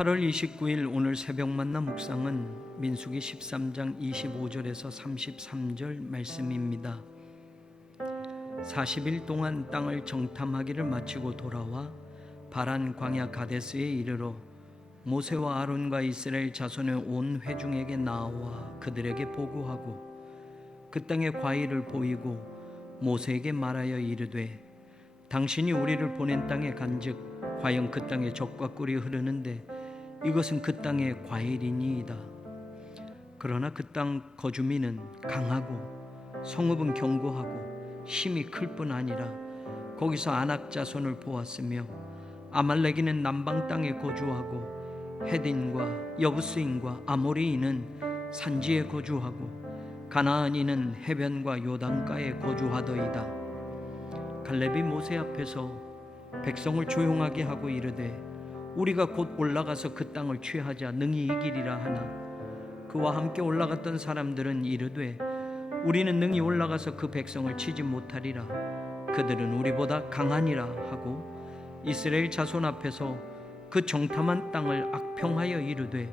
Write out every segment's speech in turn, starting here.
8월 29일 오늘 새벽 만나 묵상은 민수기 13장 25절에서 33절 말씀입니다. 40일 동안 땅을 정탐하기를 마치고 돌아와 바란 광야 가데스에 이르러 모세와 아론과 이스라엘 자손의 온 회중에게 나와 그들에게 보고하고 그 땅의 과일을 보이고 모세에게 말하여 이르되 당신이 우리를 보낸 땅에 간즉 과연 그 땅에 젖과 꿀이 흐르는데 이것은 그 땅의 과일이니이다. 그러나 그 땅 거주민은 강하고 성읍은 견고하고 힘이 클 뿐 아니라 거기서 아낙 자손을 보았으며 아말렉이는 남방 땅에 거주하고 헤딘과 여부스인과 아모리인은 산지에 거주하고 가나안인은 해변과 요단가에 거주하더이다. 갈렙이 모세 앞에서 백성을 조용하게 하고 이르되 우리가 곧 올라가서 그 땅을 취하자 능히 이기리라 하나 그와 함께 올라갔던 사람들은 이르되 우리는 능히 올라가서 그 백성을 치지 못하리라. 그들은 우리보다 강하니라 하고 이스라엘 자손 앞에서 그 정탐한 땅을 악평하여 이르되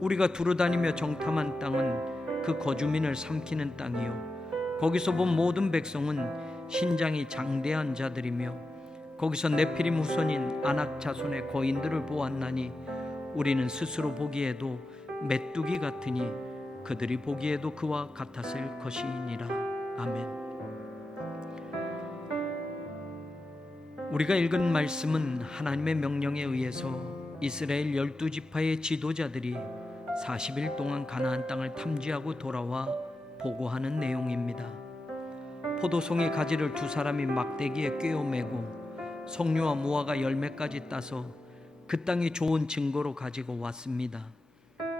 우리가 두루다니며 정탐한 땅은 그 거주민을 삼키는 땅이요 거기서 본 모든 백성은 신장이 장대한 자들이며 거기서 네피림 후손인 아낙 자손의 거인들을 보았나니 우리는 스스로 보기에도 메뚜기 같으니 그들이 보기에도 그와 같았을 것이니라. 아멘. 우리가 읽은 말씀은 하나님의 명령에 의해서 이스라엘 12지파의 지도자들이 40일 동안 가나안 땅을 탐지하고 돌아와 보고하는 내용입니다. 포도송이 가지를 두 사람이 막대기에 꿰어매고 석류와 무화과 열매까지 따서 그 땅이 좋은 증거로 가지고 왔습니다.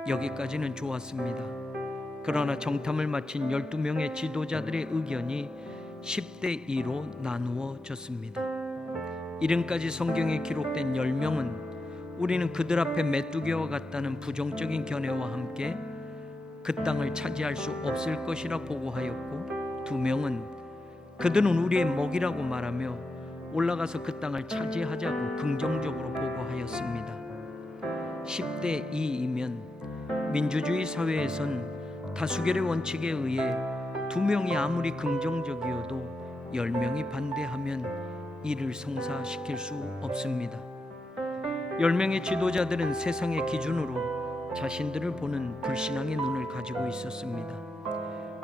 여기까지는 좋았습니다. 그러나 정탐을 마친 12명의 지도자들의 의견이 10대 2로 나누어졌습니다. 이름까지 성경에 기록된 10명은 우리는 그들 앞에 메뚜기와 같다는 부정적인 견해와 함께 그 땅을 차지할 수 없을 것이라 보고하였고 2명은 그들은 우리의 먹이라고 말하며 올라가서 그 땅을 차지하자고 긍정적으로 보고하였습니다. 10대 2이면 민주주의 사회에선 다수결의 원칙에 의해 2명이 아무리 긍정적이어도 10명이 반대하면 이를 성사시킬 수 없습니다. 10명의 지도자들은 세상의 기준으로 자신들을 보는 불신앙의 눈을 가지고 있었습니다.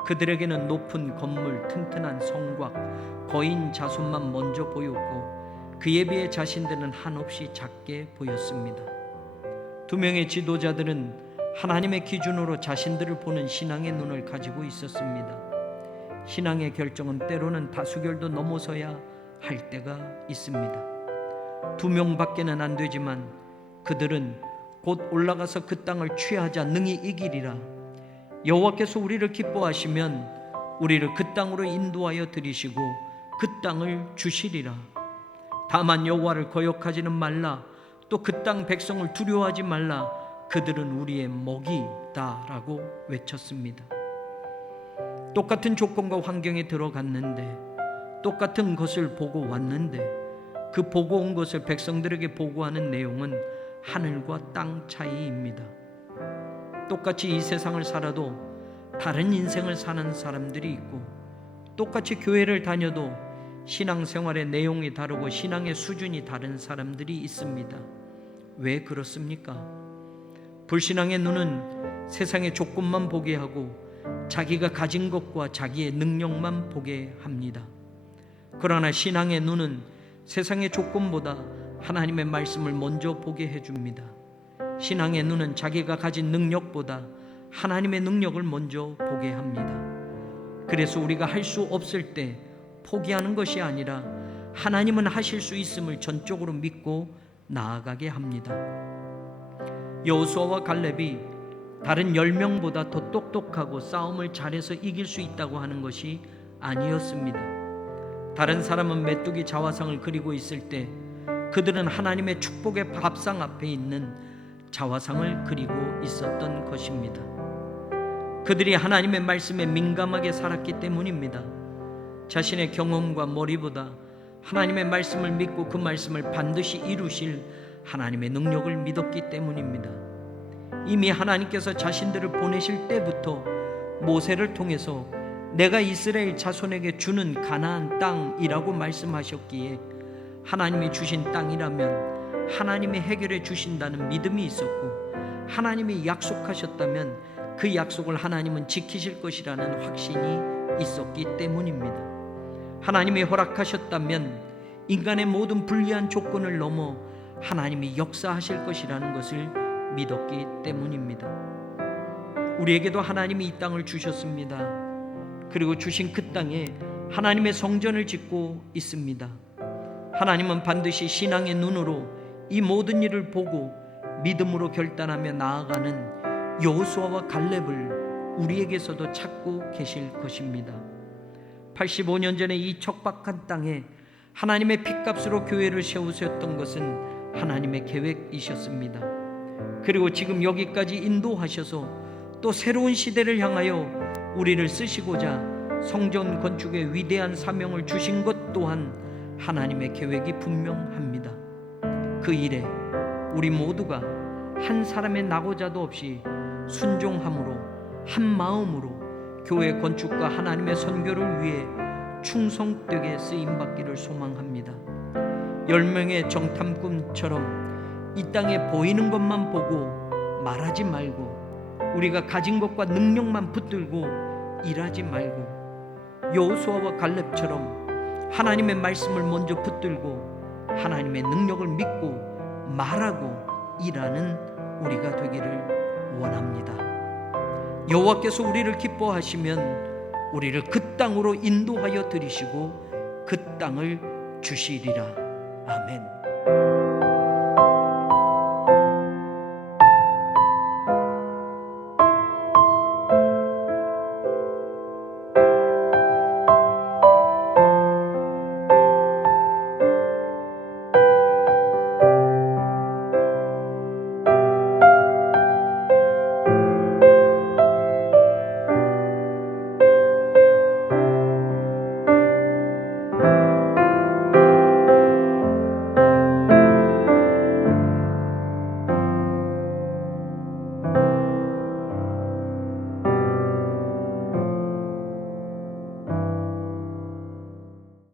그들에게는 높은 건물, 튼튼한 성곽, 거인 자손만 먼저 보였고 그에 비해 자신들은 한없이 작게 보였습니다. 2명의 지도자들은 하나님의 기준으로 자신들을 보는 신앙의 눈을 가지고 있었습니다. 신앙의 결정은 때로는 다수결도 넘어서야 할 때가 있습니다. 2명밖에는 안 되지만 그들은 곧 올라가서 그 땅을 취하자 능히 이기리라. 여호와께서 우리를 기뻐하시면 우리를 그 땅으로 인도하여 들이시고 그 땅을 주시리라. 다만 여호와를 거역하지는 말라. 또 그 땅 백성을 두려워하지 말라. 그들은 우리의 먹이다 라고 외쳤습니다. 똑같은 조건과 환경에 들어갔는데 똑같은 것을 보고 왔는데 그 보고 온 것을 백성들에게 보고하는 내용은 하늘과 땅 차이입니다. 똑같이 이 세상을 살아도 다른 인생을 사는 사람들이 있고 똑같이 교회를 다녀도 신앙생활의 내용이 다르고 신앙의 수준이 다른 사람들이 있습니다. 왜 그렇습니까? 불신앙의 눈은 세상의 조건만 보게 하고 자기가 가진 것과 자기의 능력만 보게 합니다. 그러나 신앙의 눈은 세상의 조건보다 하나님의 말씀을 먼저 보게 해줍니다. 신앙의 눈은 자기가 가진 능력보다 하나님의 능력을 먼저 보게 합니다. 그래서 우리가 할 수 없을 때 포기하는 것이 아니라 하나님은 하실 수 있음을 전적으로 믿고 나아가게 합니다. 여호수아와 갈렙이 다른 10명보다 더 똑똑하고 싸움을 잘해서 이길 수 있다고 하는 것이 아니었습니다. 다른 사람은 메뚜기 자화상을 그리고 있을 때 그들은 하나님의 축복의 밥상 앞에 있는 자화상을 그리고 있었던 것입니다. 그들이 하나님의 말씀에 민감하게 살았기 때문입니다. 자신의 경험과 머리보다 하나님의 말씀을 믿고 그 말씀을 반드시 이루실 하나님의 능력을 믿었기 때문입니다. 이미 하나님께서 자신들을 보내실 때부터 모세를 통해서 내가 이스라엘 자손에게 주는 가나안 땅이라고 말씀하셨기에 하나님이 주신 땅이라면 하나님이 해결해 주신다는 믿음이 있었고, 하나님이 약속하셨다면 그 약속을 하나님은 지키실 것이라는 확신이 있었기 때문입니다. 하나님이 허락하셨다면 인간의 모든 불리한 조건을 넘어 하나님이 역사하실 것이라는 것을 믿었기 때문입니다. 우리에게도 하나님이 이 땅을 주셨습니다. 그리고 주신 그 땅에 하나님의 성전을 짓고 있습니다. 하나님은 반드시 신앙의 눈으로 이 모든 일을 보고 믿음으로 결단하며 나아가는 여호수아와 갈렙을 우리에게서도 찾고 계실 것입니다. 85년 전에 이 척박한 땅에 하나님의 핏값으로 교회를 세우셨던 것은 하나님의 계획이셨습니다. 그리고 지금 여기까지 인도하셔서 또 새로운 시대를 향하여 우리를 쓰시고자 성전 건축의 위대한 사명을 주신 것 또한 하나님의 계획이 분명합니다. 그 일에 우리 모두가 한 사람의 낙오자도 없이 순종함으로 한 마음으로 교회 건축과 하나님의 선교를 위해 충성되게 쓰임받기를 소망합니다. 10명의 정탐꾼처럼 이 땅에 보이는 것만 보고 말하지 말고, 우리가 가진 것과 능력만 붙들고 일하지 말고, 여호수아와 갈렙처럼 하나님의 말씀을 먼저 붙들고 하나님의 능력을 믿고 말하고 일하는 우리가 되기를 원합니다. 여호와께서 우리를 기뻐하시면 우리를 그 땅으로 인도하여 들이시고 그 땅을 주시리라. 아멘.